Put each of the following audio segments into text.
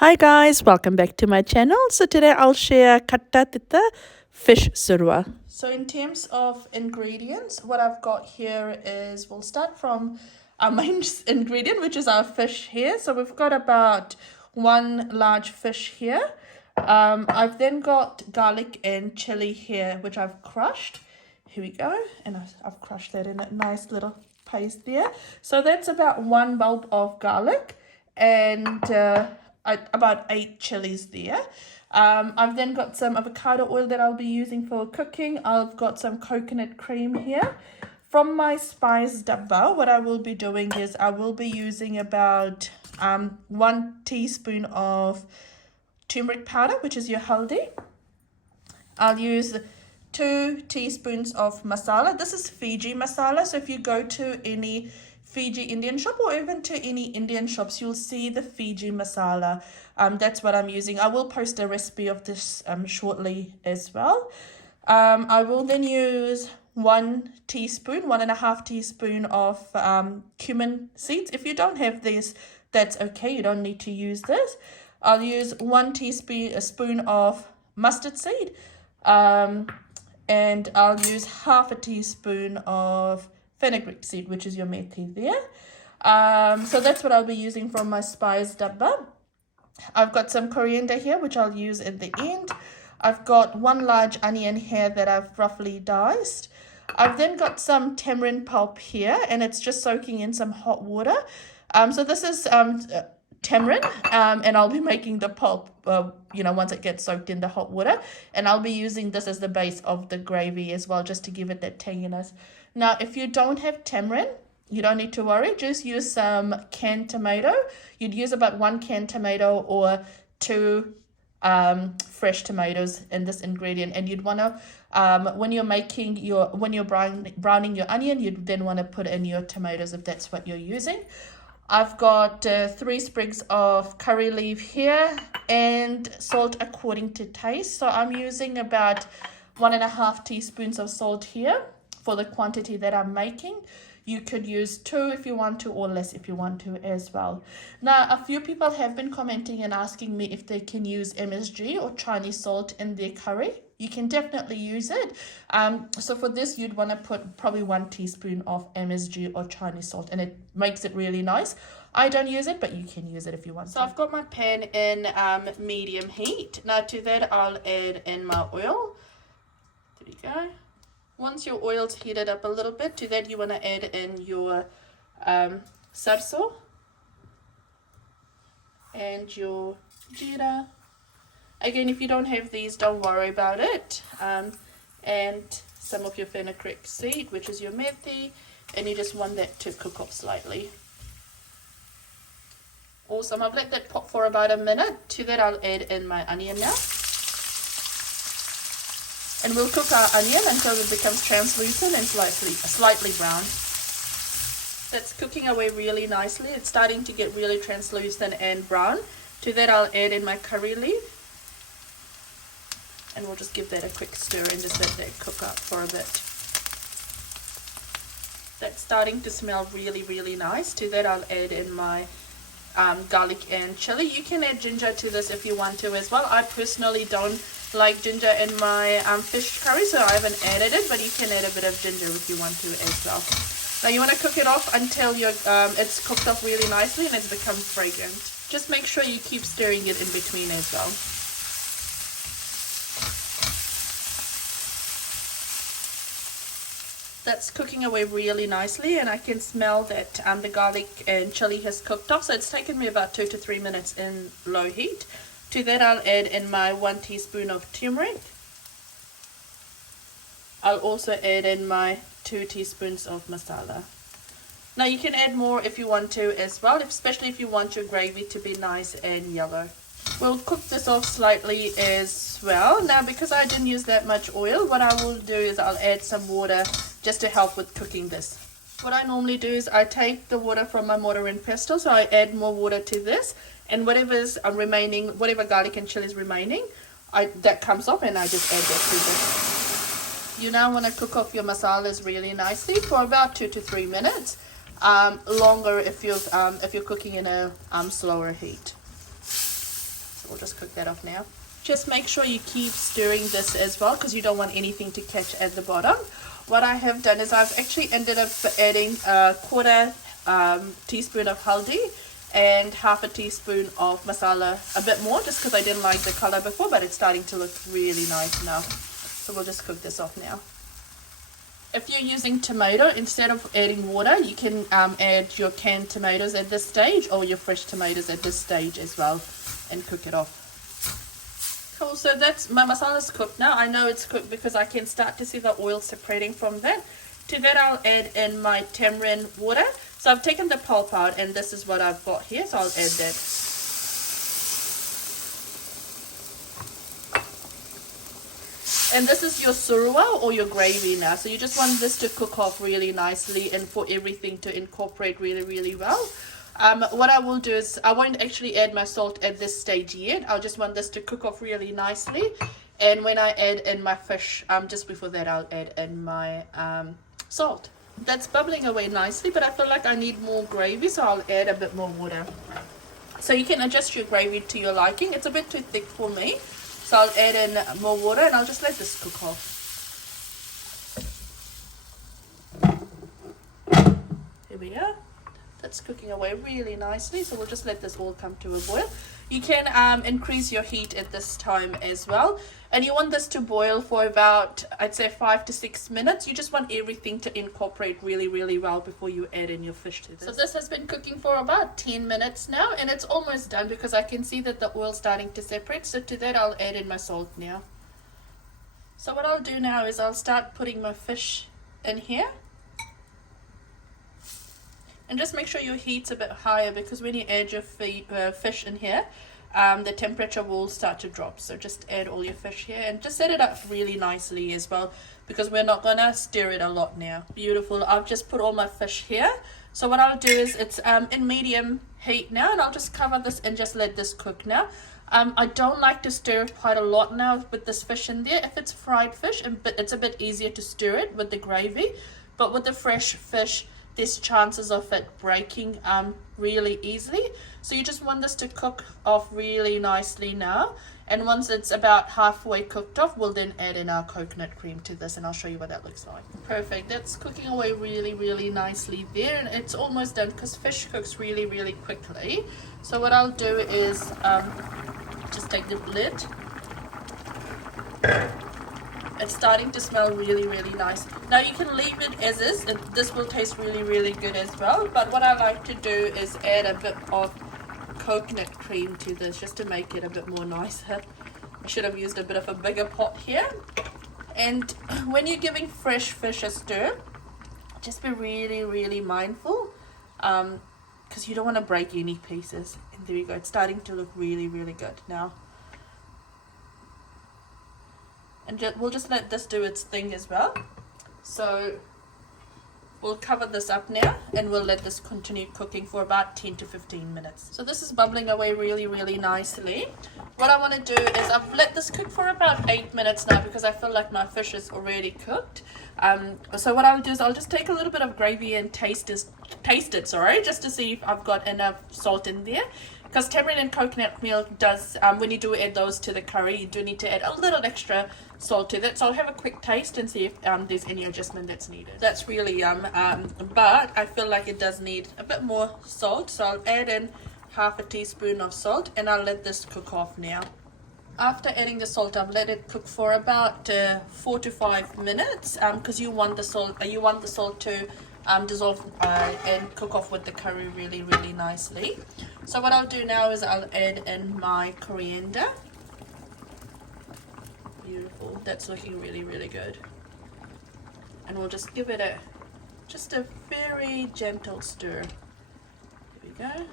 Hi guys, welcome back to my channel. So today I'll share katta tita fish surwa. So in terms of ingredients, what I've got here is, we'll start from our main ingredient, which is our fish here. So we've got about one large fish here. I've then got garlic and chili here, which I've crushed. Here we go. And I've crushed that in a nice little paste there. So that's about one bulb of garlic and about 8 chilies there. I've then got some avocado oil that I'll be using for cooking. I've got some coconut cream here. From my spice dabba, what I will be doing is I will be using about 1 teaspoon of turmeric powder, which is your haldi. I'll use 2 teaspoons of masala. This is Fiji masala. So if you go to any Fiji Indian shop or even to any Indian shops, you'll see the Fiji masala. That's what I'm using. I will post a recipe of this shortly as well. I will then use 1 teaspoon, 1.5 teaspoon of cumin seeds. If you don't have this, that's okay. You don't need to use this. I'll use 1 teaspoon of mustard seed. And I'll use half a teaspoon of fenugreek seed, which is your methi there. So that's what I'll be using from my spice dabba. I've got some coriander here, which I'll use at the end. I've got 1 large onion here that I've roughly diced. I've then got some tamarind pulp here, and it's just soaking in some hot water. So this is tamarind, and I'll be making the pulp, once it gets soaked in the hot water. And I'll be using this as the base of the gravy as well, just to give it that tanginess. Now, if you don't have tamarind, you don't need to worry. Just use some canned tomato. You'd use about 1 canned tomato or 2 fresh tomatoes in this ingredient. And you'd want to, when you're browning your onion, you'd then want to put in your tomatoes if that's what you're using. I've got 3 sprigs of curry leaf here and salt according to taste. So I'm using about 1.5 teaspoons of salt here for the quantity that I'm making. You could use 2 if you want to, or less if you want to as well. Now, a few people have been commenting and asking me if they can use MSG or Chinese salt in their curry. You can definitely use it. So for this, you'd want to put probably 1 teaspoon of MSG or Chinese salt, and it makes it really nice. I don't use it, but you can use it if you want. So I've got my pan in medium heat. Now to that, I'll add in my oil. There we go. Once your oil's heated up a little bit, to that you want to add in your sarso and your jeera. Again, if you don't have these, don't worry about it. And some of your fenugreek seed, which is your methi, and you just want that to cook up slightly. Awesome. I've let that pop for about a minute. To that, I'll add in my onion now. And we'll cook our onion until it becomes translucent and slightly brown. That's cooking away really nicely. It's starting to get really translucent and brown. To that, I'll add in my curry leaf. And we'll just give that a quick stir and just let that cook up for a bit. That's starting to smell really, really nice. To that, I'll add in my garlic and chili. You can add ginger to this if you want to as well. I personally don't like ginger in my fish curry, so I haven't added it, but you can add a bit of ginger if you want to as well. Now you want to cook it off until it's cooked off really nicely and it's become fragrant. Just make sure you keep stirring it in between as well. That's cooking away really nicely, and I can smell that the garlic and chili has cooked off. So it's taken me about 2 to 3 minutes in low heat. To that, I'll add in my 1 teaspoon of turmeric. I'll also add in my 2 teaspoons of masala. Now you can add more if you want to as well, especially if you want your gravy to be nice and yellow. We'll cook this off slightly as well. Now, because I didn't use that much oil, what I will do is I'll add some water just to help with cooking this. What I normally do is I take the water from my mortar and pestle, so I add more water to this, and whatever's remaining, whatever garlic and chili is remaining, that comes off, and I just add that to this. You now want to cook off your masalas really nicely for about 2 to 3 minutes. Longer if you're cooking in a slower heat. we'll just cook that off now. Just make sure you keep stirring this as well, because you don't want anything to catch at the bottom. What I have done is I've actually ended up adding a quarter teaspoon of haldi and half a teaspoon of masala, a bit more just because I didn't like the color before, but it's starting to look really nice now. So we'll just cook this off now. If you're using tomato, instead of adding water, you can add your canned tomatoes at this stage or your fresh tomatoes at this stage as well and cook it off. Cool, so that's my masala's cooked now. I know it's cooked because I can start to see the oil separating from that. To that I'll add in my tamarind water. So I've taken the pulp out and this is what I've got here, so I'll add that. And this is your surua or your gravy now. So you just want this to cook off really nicely and for everything to incorporate really, really well. What I will do is I won't actually add my salt at this stage yet. I'll just want this to cook off really nicely. And when I add in my fish, just before that I'll add in my salt. That's bubbling away nicely, but I feel like I need more gravy, so I'll add a bit more water. So you can adjust your gravy to your liking. It's a bit too thick for me, so I'll add in more water and I'll just let this cook off. Here we go. That's cooking away really nicely, so we'll just let this all come to a boil. You can increase your heat at this time as well, and you want this to boil for about, I'd say, 5 to 6 minutes. You just want everything to incorporate really, really well before you add in your fish to this. So this has been cooking for about 10 minutes now, and it's almost done because I can see that the oil's starting to separate. So to that I'll add in my salt now. So what I'll do now is I'll start putting my fish in here. And just make sure your heat's a bit higher, because when you add your fish in here, the temperature will start to drop. So just add all your fish here and just set it up really nicely as well, because we're not gonna stir it a lot now. Beautiful. I've just put all my fish here. So what I'll do is it's in medium heat now, and I'll just cover this and just let this cook now. I don't like to stir quite a lot now with this fish in there. If it's fried fish, it's a bit easier to stir it with the gravy, but with the fresh fish, there's chances of it breaking really easily. So you just want this to cook off really nicely now, and once it's about halfway cooked off, we'll then add in our coconut cream to this, and I'll show you what that looks like. Perfect. That's cooking away really, really nicely there, and it's almost done because fish cooks really, really quickly. So what I'll do is just take the lid. It's starting to smell really, really nice. Now you can leave it as is, and this will taste really, really good as well. But what I like to do is add a bit of coconut cream to this just to make it a bit more nicer. I should have used a bit of a bigger pot here. And when you're giving fresh fish a stir, just be really, really mindful, because you don't want to break any pieces. And there you go. It's starting to look really, really good now. And we'll just let this do its thing as well. So we'll cover this up now, and we'll let this continue cooking for about 10 to 15 minutes. So this is bubbling away really, really nicely. What I want to do is I've let this cook for about 8 minutes now, because I feel like my fish is already cooked. So what I'll do is I'll just take a little bit of gravy and taste it, just to see if I've got enough salt in there. Because tamarind and coconut milk does, when you do add those to the curry, you do need to add a little extra salt to that. So I'll have a quick taste and see if there's any adjustment that's needed. That's really yum, but I feel like it does need a bit more salt. So I'll add in half a teaspoon of salt, and I'll let this cook off now. After adding the salt, I've let it cook for about 4 to 5 minutes, because you want the salt to dissolve and cook off with the curry really, really nicely. So what I'll do now is I'll add in my coriander. Beautiful. That's looking really, really good. And we'll just give it just a very gentle stir. Here we go.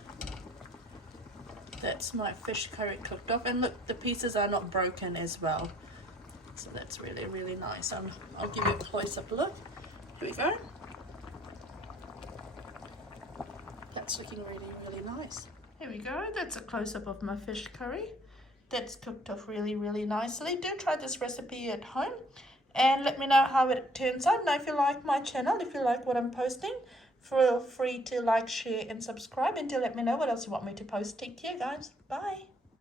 That's my fish curry cooked off, and look, the pieces are not broken as well. So that's really, really nice. I'll give you a close-up look. Here we go. That's looking really, really nice. Here we go. That's a close-up of my fish curry. That's cooked off really, really nicely. Do try this recipe at home and let me know how it turns out. Now, if you like my channel, if you like what I'm posting, feel free to like, share and subscribe, and to let me know what else you want me to post. Take care, guys. Bye.